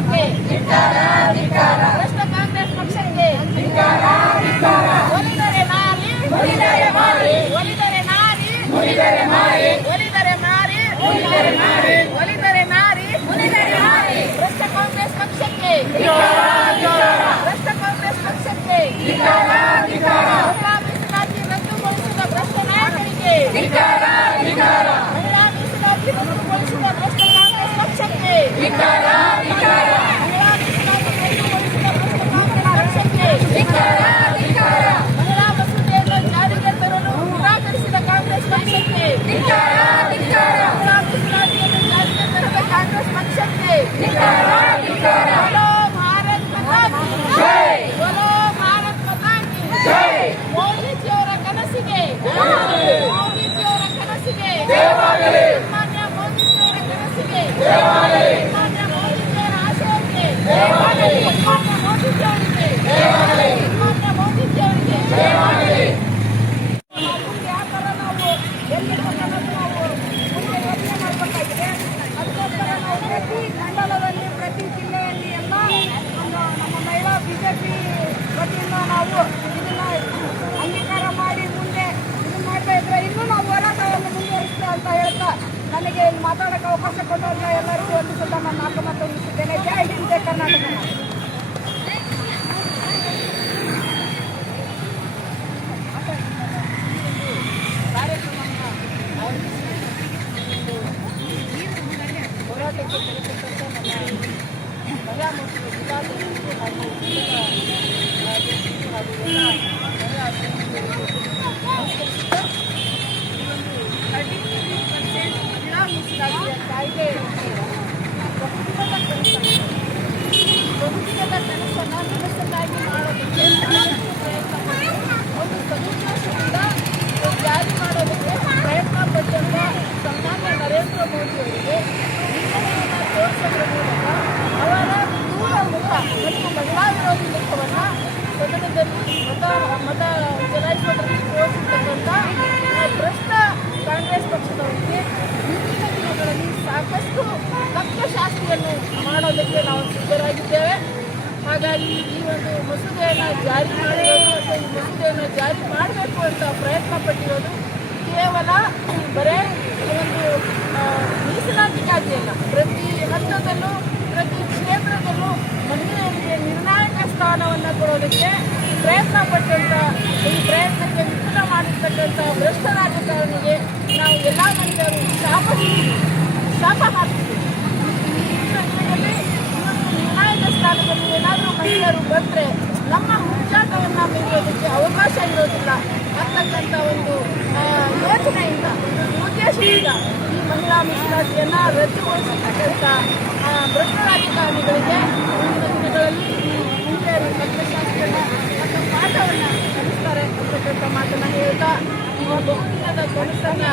ಪಕ್ಷಕ್ಕೆ ಭ್ರಷ್ಟ ಕಾಂಗ್ರೆಸ್ ಪಕ್ಷಕ್ಕೆ ಒಲಿದರೆ ನಾರಿ ಒಲಿದರೆ ಮಾರಿ ಒಲಿದರೆ ನಾರಿ ಒಲಿದರೆ ಮಾರಿ ಒಲಿದರೆ ನಾರಿ ಒಲಿದರೆ ನಾರಿ ಒಲಿದರೆ ನಾರಿ ಒಲಿದರೆ ನಾರಿ ಭ್ರಷ್ಟ ಕಾಂಗ್ರೆಸ್ ಪಕ್ಷಕ್ಕೆ ಭ್ರಷ್ಟ ಕಾಂಗ್ರೆಸ್ ಪಕ್ಷಕ್ಕೆ ಮಹಿಳಾ ಮೀಸಲಾತಿ ರದ್ದುಗೊಳಿಸಿದ ಭ್ರಷ್ಟ ನಾಯಕರಿಗೆ ಮಹಿಳಾ ಮೀಸಲಾತಿ ರದ್ದುಗೊಳಿಸಿದ ಭ್ರಷ್ಟ ಕಾಂಗ್ರೆಸ್ ಪಕ್ಷಕ್ಕೆ ಮಹಿಳಾ ಮೀಸಲಾತಿ ರದ್ದುಗೊಳಿಸಿದ ಭ್ರಷ್ಟ ಕಾಂಗ್ರೆಸ್ ಪಕ್ಷಕ್ಕೆ ಮಹಿಳಾ ಮಸೂದೆಯನ್ನು ಜಾರಿಗೆ ತರಲು ನಿರಾಕರಿಸಿದ ಕಾಂಗ್ರೆಸ್ ಪಕ್ಷಕ್ಕೆ ಮಹಿಳಾ ಮೀಸಲಾತಿಯನ್ನು ಜಾರಿಗೆ ತರದ ಕಾಂಗ್ರೆಸ್ ಪಕ್ಷಕ್ಕೆ बोलो भारत माता की जय बोलो भारत माता की जय ಮೋದಿಜಿಯವರ ಕನಸಿಗೆ ಮೋದಿಜಿಯವರ ಕನಸಿಗೆ ಮಾನ್ಯ ಮೋದಿಜಿಯವರ ಕನಸಿಗೆ ಮಾನ್ಯ ಮೋದಿಜಿಯವರ ಆಶಯಕ್ಕೆ ಮಾನ್ಯ ಮೋದಿಜಿಯವರಿಗೆ ಮಾನ್ಯ ಮೋದಿಜಿಯವರಿಗೆ ಯಾವ ಥರ ನಾವು ಎಲ್ಲಿ ನಾವು ಮುಂದೆ ಯೋಚನೆ ಮಾಡಬೇಕಾಗಿದೆ. ಅದಕ್ಕೋಸ್ಕರ ನಾವು ಪ್ರತಿ ಮಂಡಲದಲ್ಲಿ ಪ್ರತಿ ಜಿಲ್ಲೆಯಲ್ಲಿ ಎಲ್ಲ ನಮ್ಮ ಮಹಿಳಾ ಬಿಜೆಪಿ ವತಿಯಿಂದ ನಾವು ಇದನ್ನ ಅಂಗೀಕಾರ ಮಾಡಿ ಮುಂದೆ ಇದು ಮಾಡ್ತಾ ಇದ್ರೆ ಇನ್ನೂ ನಾವು ಹೋರಾಟವನ್ನು ಮುಂದುವರಿಸ್ತೇವೆ ಅಂತ ಹೇಳ್ತಾ ನನಗೆ ಇಲ್ಲಿ ಮಾತಾಡೋಕ್ಕೆ ಅವಕಾಶ ಕೊಟ್ಟಂತ ಎಲ್ಲರಿಗೂ ಒಂದು ಸಲ ನಾನು ನಾಲ್ಕು ಮಾತು ಮುಗಿಸಿದ್ದೇನೆ. ಜೈ ಹಿಂದ್ ಜೈ ಕರ್ನಾಟಕ. ಹೋರಾಟಕ್ಕೆ ಮಹಿಳಾ ಮೋರ್ಚಾದ ಜಿಲ್ಲಾಧ್ಯಕ್ಷರು ಹಾಗೂ ಮಹಿಳಾ ಮೀಸಲಾತಿಯ ಕಾಯ್ದೆ ಬಹುದಿನದ ಕನಸನ್ನು ನನಸನ್ನಾಗಿ ಮಾಡೋದಕ್ಕೆ ಒಂದು ಸದುದ್ದೇಶದಿಂದ ಜಾರಿ ಮಾಡೋದಕ್ಕೆ ಪ್ರಯತ್ನ ಪಟ್ಟಂತ ಸನ್ಮಾನ್ಯ ನರೇಂದ್ರ ಮೋದಿ ಅವರಿಗೆ ತೋರಿಸೋದ್ರ ಮೂಲಕ ಅವರ ದೂರ ಮುಖ ಮತ್ತು ಮಹಿಳಾ ವಿರೋಧಿ ಮುಖವನ್ನು ಸದನದಲ್ಲಿ ಮತ ಚಲಾಯಿಸೋದ್ರಲ್ಲಿ ತೋರಿಸಿರ್ತಕ್ಕಂಥ ಭ್ರಷ್ಟ ಕಾಂಗ್ರೆಸ್ ಪಕ್ಷದವರಿಗೆ ಮುಂದಿನ ದಿನಗಳಲ್ಲಿ ಸಾಕಷ್ಟು ತತ್ವಶಾಸ್ತ್ರಿಯನ್ನು ಮಾಡೋದಕ್ಕೆ ನಾವು ಸಿದ್ಧರಾಗಿದ್ದೇವೆ. ಹಾಗಾಗಿ ಈ ಒಂದು ಮಸೂದೆಯನ್ನು ಜಾರಿ ಮಾಡಬೇಕು ಮತ್ತು ಈ ಮಸೂದೆಯನ್ನು ಜಾರಿ ಮಾಡಬೇಕು ಅಂತ ಪ್ರಯತ್ನ ಪಟ್ಟಿರೋದು ಕೇವಲ ಬರೇ ಒಂದು ಮೀಸಲಾತಿ ಕಾಯ್ದೆಯಲ್ಲ, ಪ್ರತಿ ಹಂತದಲ್ಲೂ ಪ್ರತಿ ಕ್ಷೇತ್ರದಲ್ಲೂ ಮಹಿಳೆಯರಿಗೆ ನಿರ್ಣಾಯಕ ಸ್ಥಾನವನ್ನು ಕೊಡೋದಕ್ಕೆ ಪ್ರಯತ್ನ ಪಟ್ಟಂಥ ಈ ಪ್ರಯತ್ನಕ್ಕೆ ವಿಫಲ ಮಾಡಿರ್ತಕ್ಕಂಥ ಭ್ರಷ್ಟ ರಾಜಕಾರಣಿಗೆ ನಾವು ಎಲ್ಲ ಮಹಿಳೆಯರು ಶಾಪ ಹಾಕ್ತೀವಿ. ನಿರ್ಣಾಯಕ ಸ್ಥಾನದಲ್ಲಿ ಏನಾದರೂ ಮಹಿಳೆಯರು ಬಂದರೆ ನಮ್ಮ ಹುಚ್ಚಾಟವನ್ನು ಮೀರೋದಕ್ಕೆ ಅವಕಾಶ ಇರೋದಿಲ್ಲ ಅಂತಕ್ಕಂಥ ಒಂದು ಯೋಚನೆಯಿಂದ ಉದ್ದೇಶದಿಂದ ಈ ಮಹಿಳಾ ಮೀಸಲಾತಿಯನ್ನು ರದ್ದುಗೊಳಿಸತಕ್ಕಂಥ ಭ್ರಷ್ಟ ರಾಜಕಾರಣಿಗಳಿಗೆ ಮುಂದಿನ ದಿನಗಳಲ್ಲಿ ಮಹಿಳೆಯರು ತತ್ವಶಾಸ್ತ್ರನ ಮತ್ತು ಪಾಠವನ್ನು ಕಲಿಸ್ತಾರೆ ಅಂತಕ್ಕಂಥ ಮಾತನ್ನು ಹೇಳ್ತಾ ಈ ಬಹುದಿನದ ಕನಸನ್ನು